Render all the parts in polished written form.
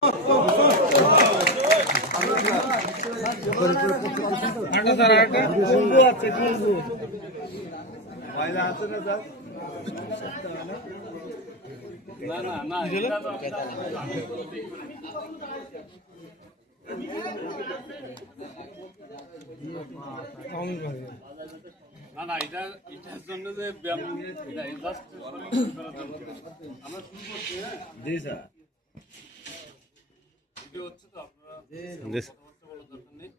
না না এটার জন্য যে ব্যায়াম জাস্ট আমরা শুরু করছি। হ্যাঁ জি স্যার, ভিডিও হচ্ছে তো আপনারা কথাবার্তা বলার দরকার নেই।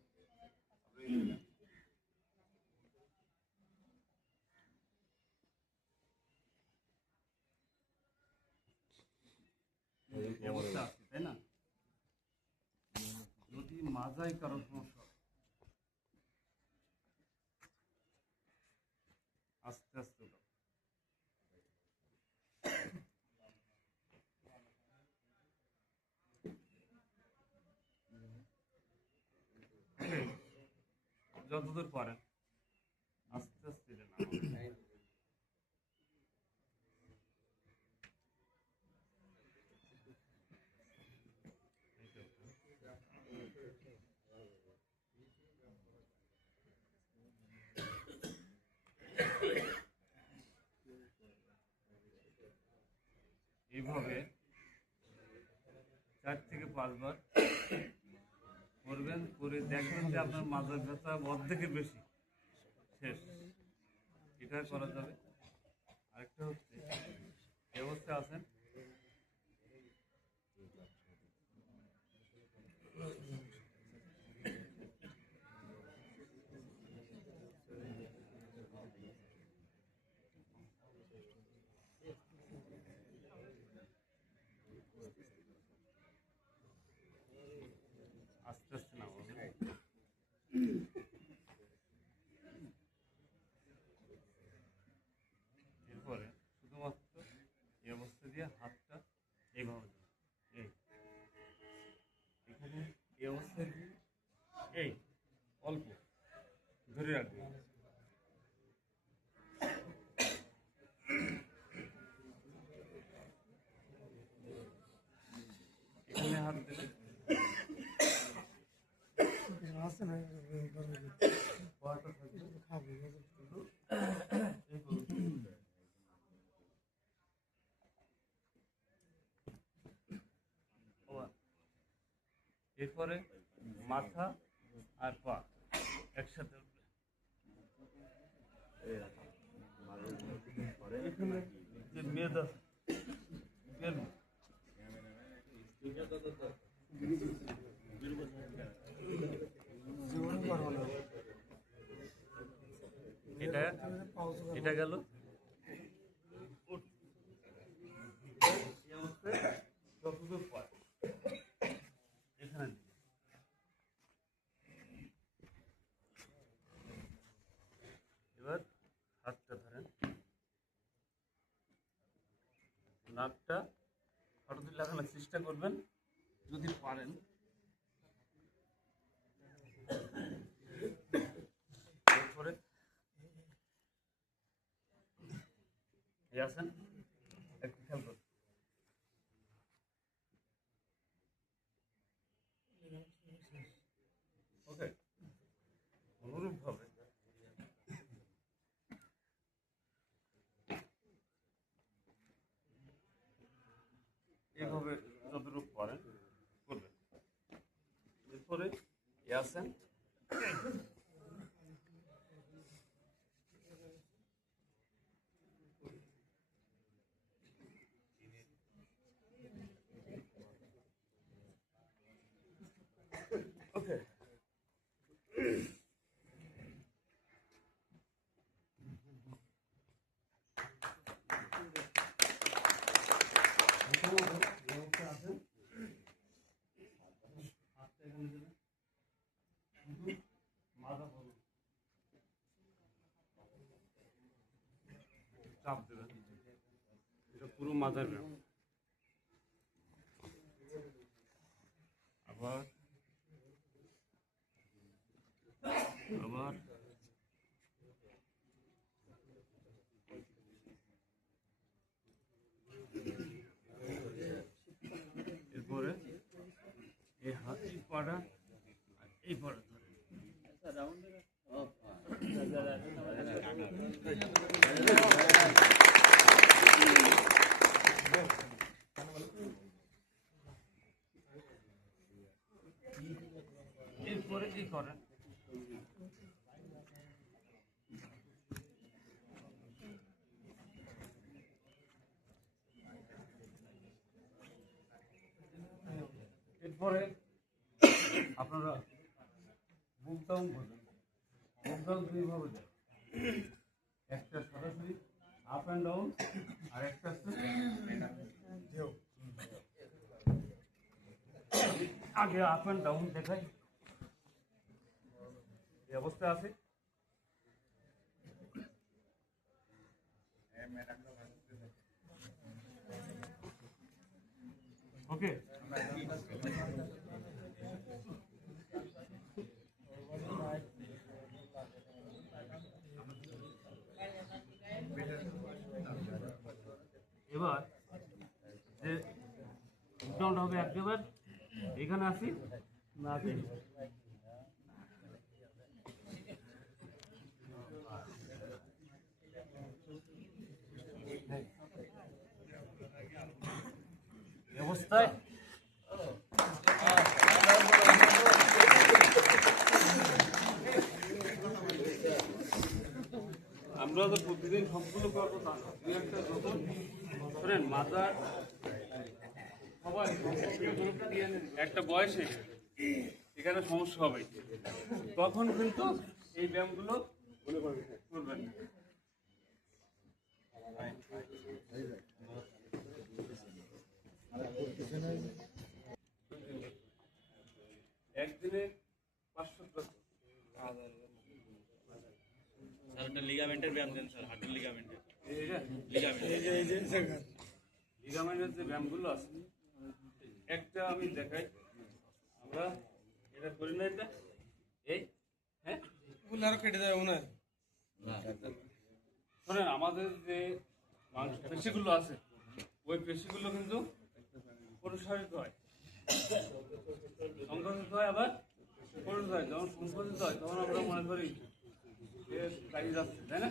তাই না, যদি মাজায় কারো সমস্যা আস্তে আস্তে যতদূর পারেন আস্তে আস্তে এইভাবে 4 থেকে 5 বার করবেন, করে দেখবেন যে আপনার মাজার ব্যথা অর্ধেকের বেশি শেষ। এটা করা যাবে। আরেকটা হচ্ছে এই অবস্থায় আছেন, আস্তে আস্তে না এরপরে শুধুমাত্র এই অবস্থা দিয়ে হাতটা এইভাবে এই এখানে এই অবস্থায় দিয়ে এই অল্প ধরে রাখবেন। এখানে হাত দিলে এরপরে মাথা আর পা একসাথে যে মেদ এটা গেল যতদূর পর এখানে এবার হাতটা ধরেন, নাকটা হঠাৎ লাগানোর চেষ্টা করবেন যদি পারেন। এরপরে আছেন একটু খেয়াল করুন। ওকে, অনুরূপভাবে এভাবে যতটুকু পারেন করবেন। এরপরে আছেন ওকে, চাপ দেবেন, এটা পুরো মাথার ব্যায়াম। আবার আবার এরপরে এই হাত এই পাটা আর এই পাটা ধরে। এরপরে কি করেন, এরপরে আপনারা বুক ডাউন করবেন। বুক ডাউন দুইভাবে দেয়, একটা সরাসরি আপ অ্যান্ড ডাউন আর একটা আগে আপ অ্যান্ড ডাউন দেখাই। এই অবস্থা আছে, ওকে। এবার যে ডাউনটা হবে একেবারে এখানে আসি না, অবস্থায় আমরা তো প্রতিদিন সবগুলো করবো তা না। শোনেন, মাথার সবাই একটা বয়সে এখানে সমস্যা হবে, তখন কিন্তু এই ব্যায়ামগুলো করবেন না। একদিনে 500 লিগামেন্টের ব্যায়াম দেন স্যার, হাঁটুর লিগামেন্টের। লিগামেন্টের যে ব্যায়ামগুলো আছে, একটা আমি দেখাই, আমরা এটা করি না, এটা এই হ্যাঁ কেটে দেবে মনে হয়। শোনেন, আমাদের যে মাংস পেশিগুলো আছে, ওই পেশিগুলো কিন্তু প্রসারিত হয়, সংকুচিত হয়, আবার প্রসারিত হয়। যখন সংকুচিত হয় তখন আমরা মনে করি দাঁড়িয়ে যাচ্ছে, তাই না?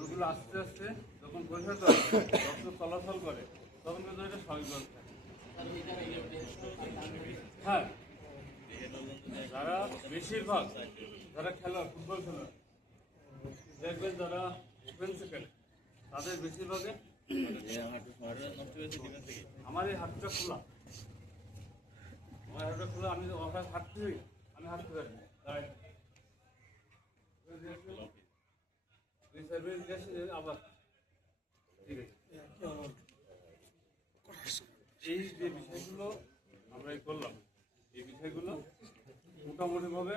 ওগুলো আস্তে আস্তে যখন প্রসারিত হয়, রক্ত চলাচল করে, তখন কিন্তু এটা স্বাভাবিক থাকে। হ্যাঁ, যারা বেশিরভাগ যারা খেলোয়াড়, ফুটবল খেলোয়াড় দেখবেন, যারা ডিফেন্সে খেলে, তাদের বেশিরভাগে আমার এই হাতটা খোলা, আমার হাতটা খোলা, আমি হাঁটতে হই, আমি হাঁটতে পারি আবার ঠিক আছে। এই যে বিষয়গুলো আমরা করলাম, এই বিষয়গুলো মোটামুটিভাবে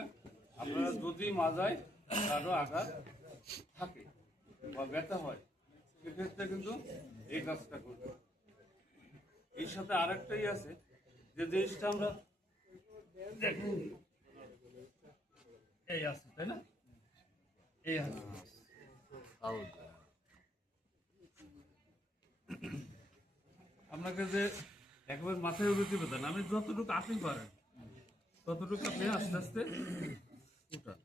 আপনারা যদি মাজায় কারো আঘাত থাকে বা ব্যথা হয়, সেক্ষেত্রে কিন্তু এই কাজটা করবে। এর সাথে আরেকটাই আছে, যে জিনিসটা আমরা দেখি এই আছে, তাই না? এই আছে, আপনাকে যে একবার মাথায় উঠে পেতেন, আমি যতটুকু আপনি পারেন ততটুকু আপনি আস্তে আস্তে উঠান।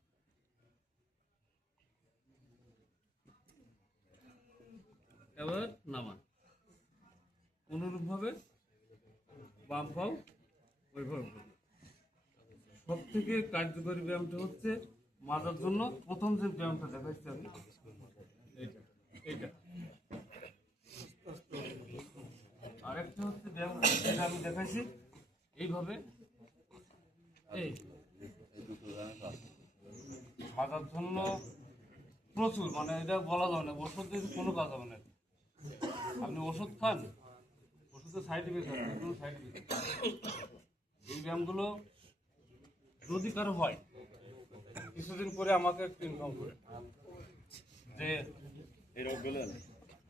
এবার নামান, অনুরূপ ভাবে বাম পাও ওইভাবে। সব থেকে কার্যকরী ব্যায়ামটা হচ্ছে মাজার জন্য প্রথম যে ব্যায়ামটা দেখাচ্ছি আমি, এইটা। আরেকটা হচ্ছে ব্যায়াম, যেটা আমি দেখাইছি এইভাবে, এই মাজার জন্য প্রচুর, মানে এটা বলা যাবে না, ওষুধ দিয়ে কোনো কাজ হবে না। আপনি ওষুধ খান, ওষুধের সাইড ইফেক্ট হয়, কোনো সাইড ইফেক্ট। এই ব্যায়ামগুলো যদি কারো হয়, কিছুদিন পরে আমাকে একটু ইনফর্ম করে যে এই রোগগুলো,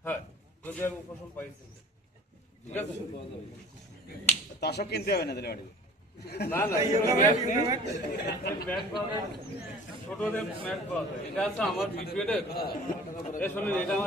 হ্যাঁ, যদি আমি উপশম পাইছি, ঠিক আছে? তাসক কিনতে হবে না তাহলে বাড়ি? না না, ছোটদের ম্যাট পাওয়া যায়। এটা আছে আমার বিটুয়েটের, এটা আমার